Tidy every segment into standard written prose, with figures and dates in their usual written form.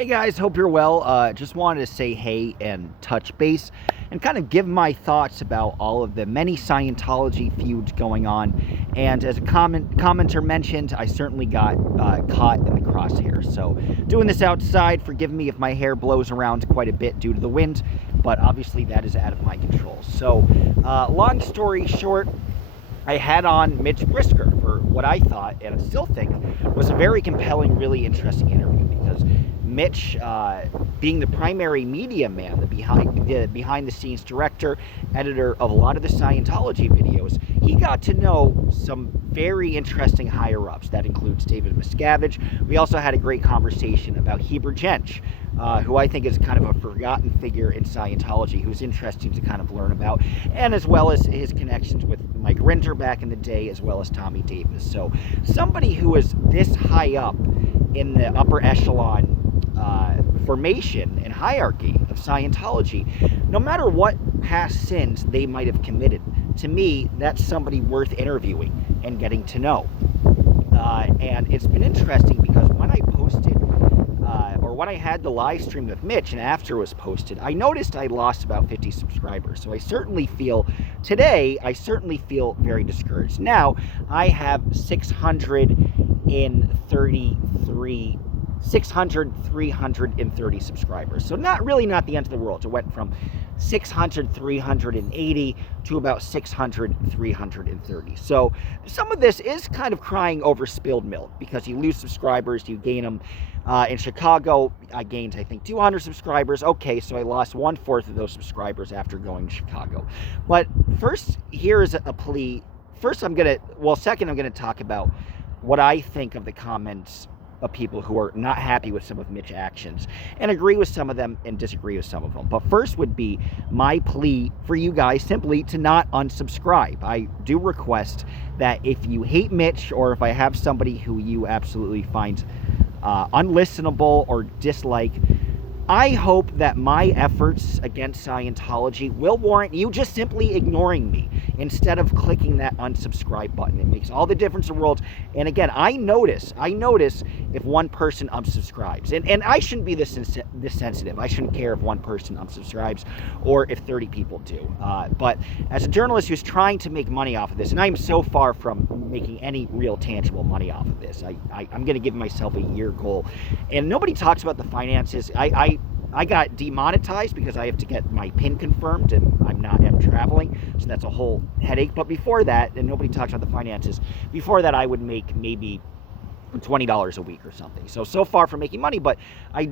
Hey guys, hope you're well. Just wanted to say hey and touch base and kind of give my thoughts about all of the many Scientology feuds going on. And as a commenter mentioned, I certainly got caught in the crosshairs. So doing this outside, forgive me if my hair blows around quite a bit due to the wind, but obviously that is out of my control. So long story short, I had on Mitch Brisker for what I thought, and I still think, was a very compelling, really interesting interview, because Mitch, being the primary media man, the behind-the-scenes director, editor of a lot of the Scientology videos, he got to know some very interesting higher-ups. That includes David Miscavige. We also had a great conversation about Heber Jentzsch, who I think is kind of a forgotten figure in Scientology, who's interesting to kind of learn about, and as well as his connections with Mike Rinder back in the day, as well as Tommy Davis. So somebody who is this high up in the upper echelon formation and hierarchy of Scientology, no matter what past sins they might have committed, to me, that's somebody worth interviewing and getting to know. And it's been interesting because when I posted, or when I had the live stream with Mitch and after it was posted, I noticed I lost about 50 subscribers. So I certainly feel very discouraged. Now, I have 330 subscribers. So not the end of the world. It went from 380 to about 330. So some of this is kind of crying over spilled milk, because you lose subscribers, you gain them. In Chicago, I gained, I think, 200 subscribers. Okay, so I lost 1/4 of those subscribers after going to Chicago. But first, here is a plea. Second, I'm going to talk about what I think of the comments of people who are not happy with some of Mitch's actions and agree with some of them and disagree with some of them. But first would be my plea for you guys simply to not unsubscribe. I do request that if you hate Mitch, or if I have somebody who you absolutely find unlistenable or dislike, I hope that my efforts against Scientology will warrant you just simply ignoring me instead of clicking that unsubscribe button. It makes all the difference in the world. And again, I notice if one person unsubscribes. And I shouldn't be this sensitive. I shouldn't care if one person unsubscribes or if 30 people do. But as a journalist who's trying to make money off of this, and I'm so far from making any real tangible money off of this, I'm going to give myself a year goal. And nobody talks about the finances. I got demonetized because I have to get my PIN confirmed, and I'm traveling, so that's a whole headache. But before that, and nobody talks about the finances, before that I would make maybe $20 a week or something. So far from making money, but I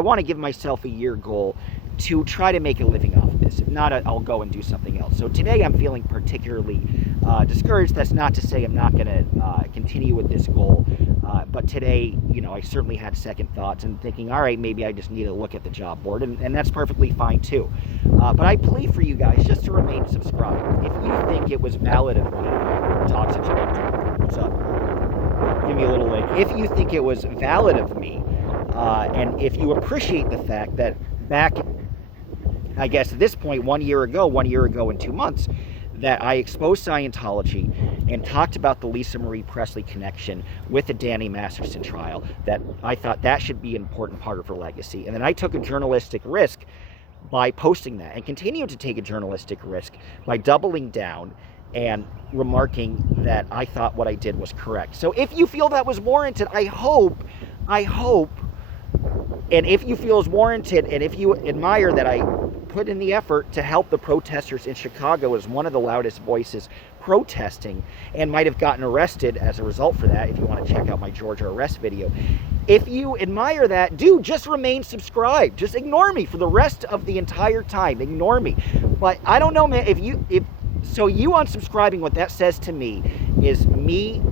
want to give myself a year goal to try to make a living off of this. If not, I'll go and do something else. So today I'm feeling particularly discouraged. That's not to say I'm not going to continue with this goal. But today, I certainly had second thoughts and thinking, all right, maybe I just need to look at the job board, and that's perfectly fine too. But I plead for you guys just to remain subscribed. If you think it was valid of me, Toxic, what's up? Give me a little link. If you think it was valid of me, and if you appreciate the fact that back, I guess at this point, 1 year ago and 2 months, that I exposed Scientology and talked about the Lisa Marie Presley connection with the Danny Masterson trial, that I thought that should be an important part of her legacy. And then I took a journalistic risk by posting that, and continue to take a journalistic risk by doubling down and remarking that I thought what I did was correct. So if you feel that was warranted, I hope, and if you feel it's warranted, and if you admire that I put in the effort to help the protesters in Chicago as one of the loudest voices protesting, and might have gotten arrested as a result for that, if you want to check out my Georgia arrest video. If you admire that, dude, just remain subscribed. Just ignore me for the rest of the entire time. Ignore me. But I don't know, man, so you unsubscribing, what that says to me is me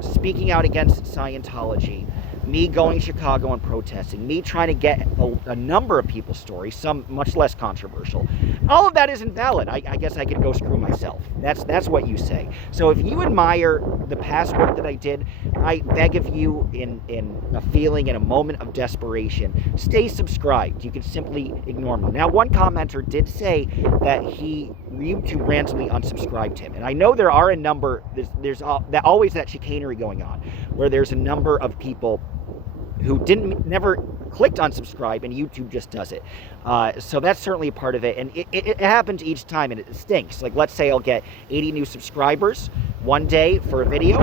speaking out against Scientology, me going to Chicago and protesting, me trying to get a number of people's stories, some much less controversial. All of that isn't valid. I guess I could go screw myself. That's what you say. So if you admire the past work that I did, I beg of you, in a feeling, in a moment of desperation, stay subscribed. You can simply ignore me. Now, one commenter did say that YouTube randomly unsubscribed him. And I know there are a number, there's always that chicanery going on, where there's a number of people who never clicked unsubscribe, and YouTube just does it. So that's certainly a part of it, and it happens each time, and it stinks. Like, let's say I'll get 80 new subscribers one day for a video.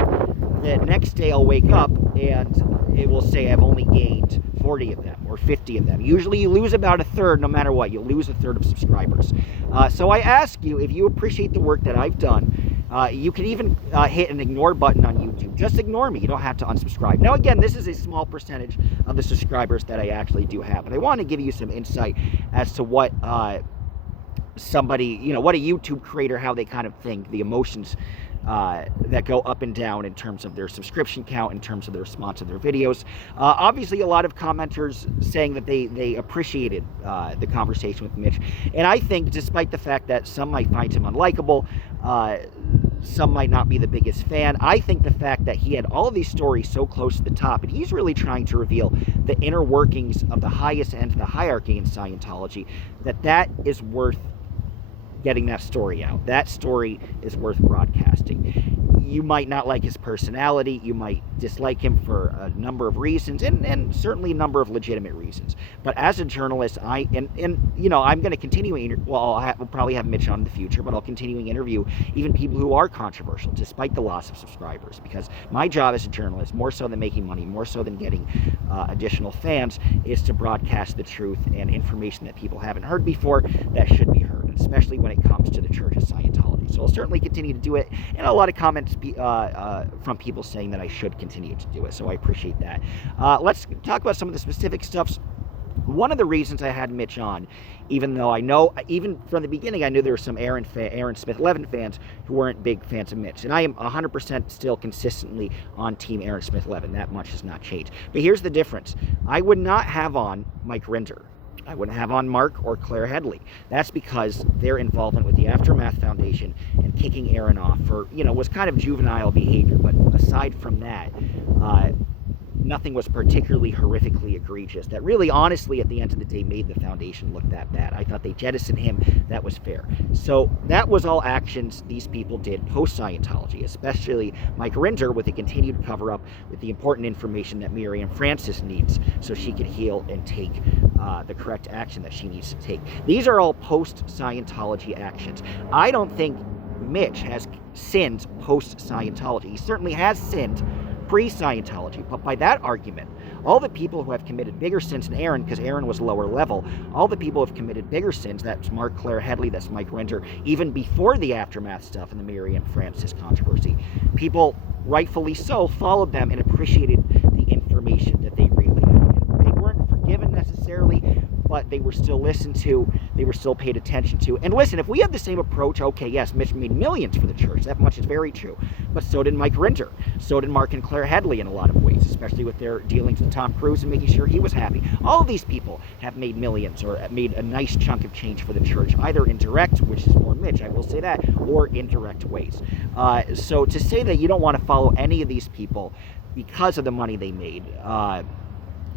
The next day I'll wake up and it will say I've only gained 40 of them or 50 of them. Usually you lose about a third no matter what. You'll lose a third of subscribers. So I ask you, if you appreciate the work that I've done, you can even hit an ignore button on YouTube. Just ignore me. You don't have to unsubscribe. Now, again, this is a small percentage of the subscribers that I actually do have. But I want to give you some insight as to what somebody, what a YouTube creator, how they kind of think, the emotions that go up and down in terms of their subscription count, in terms of the response to their videos. Obviously, a lot of commenters saying that they appreciated the conversation with Mitch. And I think, despite the fact that some might find him unlikable, some might not be the biggest fan, I think the fact that he had all of these stories so close to the top, and he's really trying to reveal the inner workings of the highest end of the hierarchy in Scientology, that is worth getting that story out. That story is worth broadcasting. You might not like his personality, you might dislike him for a number of reasons, and certainly a number of legitimate reasons. But as a journalist, I'm going to continue, we'll probably have Mitch on in the future, but I'll continue to interview even people who are controversial, despite the loss of subscribers, because my job as a journalist, more so than making money, more so than getting additional fans, is to broadcast the truth and information that people haven't heard before that should be heard, especially when it comes to the Church of Scientology. So I'll certainly continue to do it, and a lot of comments from people saying that I should continue to do it, so I appreciate that. Let's talk about some of the specific stuff. One of the reasons I had Mitch on, even though I know, even from the beginning, I knew there were some Aaron Smith 11 fans who weren't big fans of Mitch, and I am 100% still consistently on Team Aaron Smith 11. That much has not changed. But here's the difference. I would not have on Mike Rinder. I wouldn't have on Mark or Claire Headley. That's because their involvement with the Aftermath Foundation and kicking Aaron off for, was kind of juvenile behavior. But aside from that, nothing was particularly horrifically egregious that really, honestly, at the end of the day, made the foundation look that bad. I thought they jettisoned him. That was fair. So that was all actions these people did post-Scientology, especially Mike Rinder with a continued cover-up with the important information that Miriam Francis needs so she can heal and take the correct action that she needs to take. These are all post-Scientology actions. I don't think Mitch has sinned post-Scientology. He certainly has sinned pre-Scientology, but by that argument, all the people who have committed bigger sins than Aaron, because Aaron was lower level, all the people who have committed bigger sins, that's Mark, Claire Headley, that's Mike Rinder, even before the Aftermath stuff and the Miriam Francis controversy, people, rightfully so, followed them and appreciated the information that they relayed. They weren't forgiven necessarily, but they were still listened to, they were still paid attention to. And listen, if we had the same approach, okay, yes, Mitch made millions for the church, that much is very true, but so did Mike Rinder, so did Mark and Claire Headley in a lot of ways, especially with their dealings with Tom Cruise and making sure he was happy. All of these people have made millions or made a nice chunk of change for the church, either in direct, which is more Mitch, I will say that, or indirect ways. So to say that you don't want to follow any of these people because of the money they made,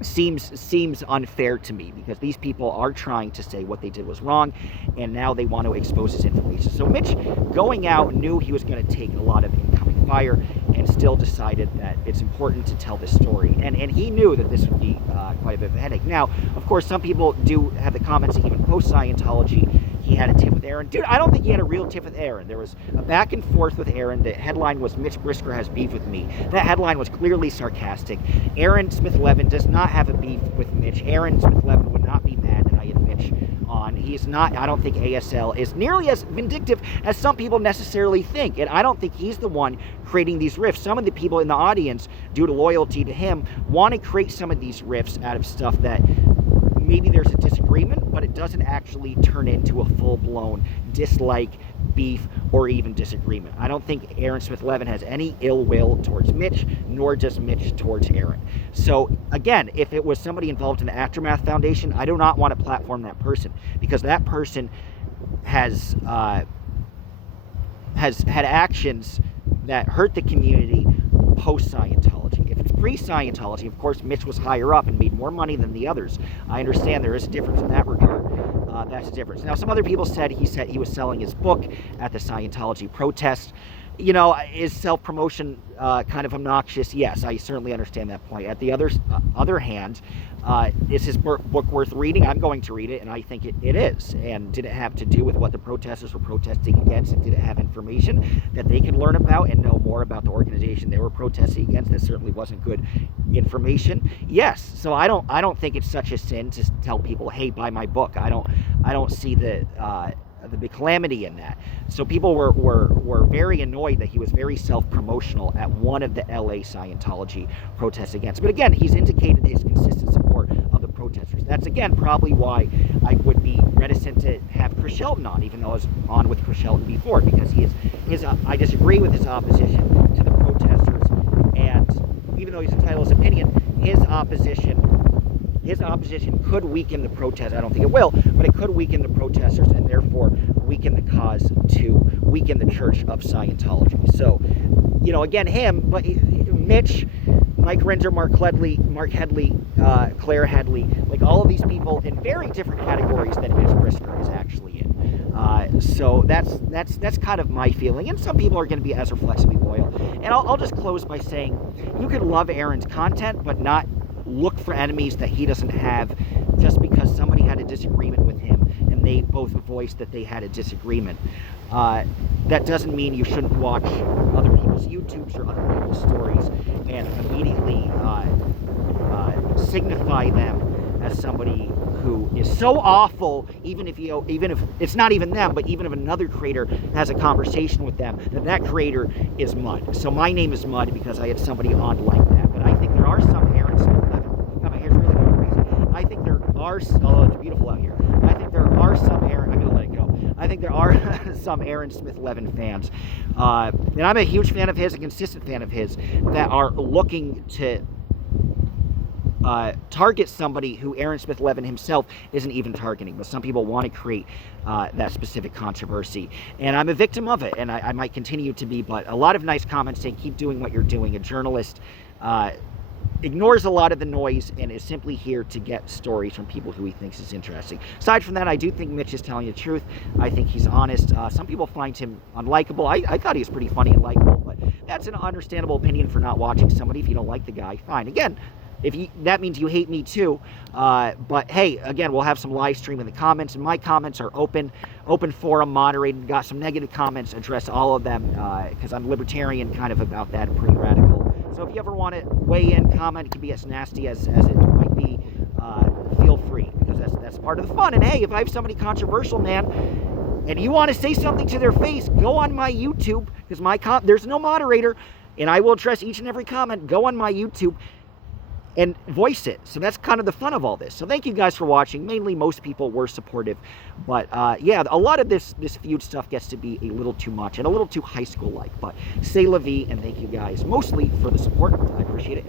seems unfair to me, because these people are trying to say what they did was wrong, and now they want to expose his information. So Mitch, going out, knew he was going to take a lot of incoming fire, and still decided that it's important to tell this story. And he knew that this would be quite a bit of a headache. Now, of course, some people do have the comments that even post-Scientology, he had a tiff with Aaron. Dude, I don't think he had a real tiff with Aaron. There was a back and forth with Aaron. The headline was Mitch Brisker has beef with me. That headline was clearly sarcastic. Aaron Smith-Levin does not have a beef with Mitch. Aaron Smith-Levin would not be mad that I had Mitch on. He's not, I don't think ASL is nearly as vindictive as some people necessarily think. And I don't think he's the one creating these rifts. Some of the people in the audience, due to loyalty to him, want to create some of these rifts out of stuff that maybe there's a disagreement, but it doesn't actually turn into a full-blown dislike, beef, or even disagreement. I don't think Aaron Smith-Levin has any ill will towards Mitch, nor does Mitch towards Aaron. So again, if it was somebody involved in the Aftermath Foundation, I do not want to platform that person, because that person has had actions that hurt the community post-Scientology. If it's pre-Scientology, of course, Mitch was higher up and made more money than the others. I understand there is a difference in that regard. That's the difference. Now, some other people said he was selling his book at the Scientology protest. Is self-promotion kind of obnoxious? Yes, I certainly understand that point. At the other hand, Is his book worth reading? I'm going to read it, and I think it is. And did it have to do with what the protesters were protesting against? And did it have information that they could learn about and know more about the organization they were protesting against? That certainly wasn't good information. Yes. So I don't think it's such a sin to tell people, hey, buy my book. I don't see the big calamity in that. So people were very annoyed that he was very self-promotional at one of the LA Scientology protests against. But again, he's indicated his consistent support of the protesters. That's again probably why I would be reticent to have Chris Shelton on, even though I was on with Chris Shelton before, because I disagree with his opposition to the protesters, and even though he's entitled to his opinion, his opposition could weaken the protest. I don't think it will, but it could weaken the protesters and therefore weaken the cause to weaken the Church of Scientology. So, again, him, but Mitch, Mike Renzer, Mark Headley, Claire Headley, like all of these people in very different categories than Mitch Brisker is actually in. So that's kind of my feeling. And some people are going to be as reflexively loyal. And I'll just close by saying you could love Aaron's content, but not look for enemies that he doesn't have just because somebody had a disagreement with him and they both voiced that they had a disagreement. That doesn't mean you shouldn't watch other people's YouTubes or other people's stories and immediately signify them as somebody who is so awful, even if it's not even them, but even if another creator has a conversation with them, that creator is mud. So my name is Mud because I had somebody on like that. But I think there are some Aaron Smith. My hair's really going crazy. I think there are. Oh, it's beautiful out here. I think there are some Aaron. I'm gonna let it go. I think there are some Aaron Smith Levin fans, and I'm a huge fan of his, a consistent fan of his, that are looking to target somebody who Aaron Smith Levin himself isn't even targeting, but some people want to create that specific controversy, and I'm a victim of it, and I might continue to be. But a lot of nice comments saying keep doing what you're doing. A journalist ignores a lot of the noise and is simply here to get stories from people who he thinks is interesting. Aside from that, I do think Mitch is telling the truth. I think he's honest. Some people find him unlikable. I thought he was pretty funny and likable, but that's an understandable opinion for not watching somebody. If you don't like the guy, fine. Again, that means you hate me too. But hey, again, we'll have some live stream in the comments, and my comments are open forum, moderated. Got some negative comments, address all of them because I'm libertarian kind of about that, and pretty radical. So if you ever want to weigh in, comment, it can be as nasty as it might be. Feel free, because that's part of the fun. And hey, if I have somebody controversial, man, and you want to say something to their face, go on my YouTube, because there's no moderator, and I will address each and every comment. Go on my YouTube and voice it. So that's kind of the fun of all this. So thank you guys for watching. Mainly, most people were supportive, but yeah, a lot of this feud stuff gets to be a little too much and a little too high school like. But c'est la vie, and thank you guys mostly for the support. I appreciate it.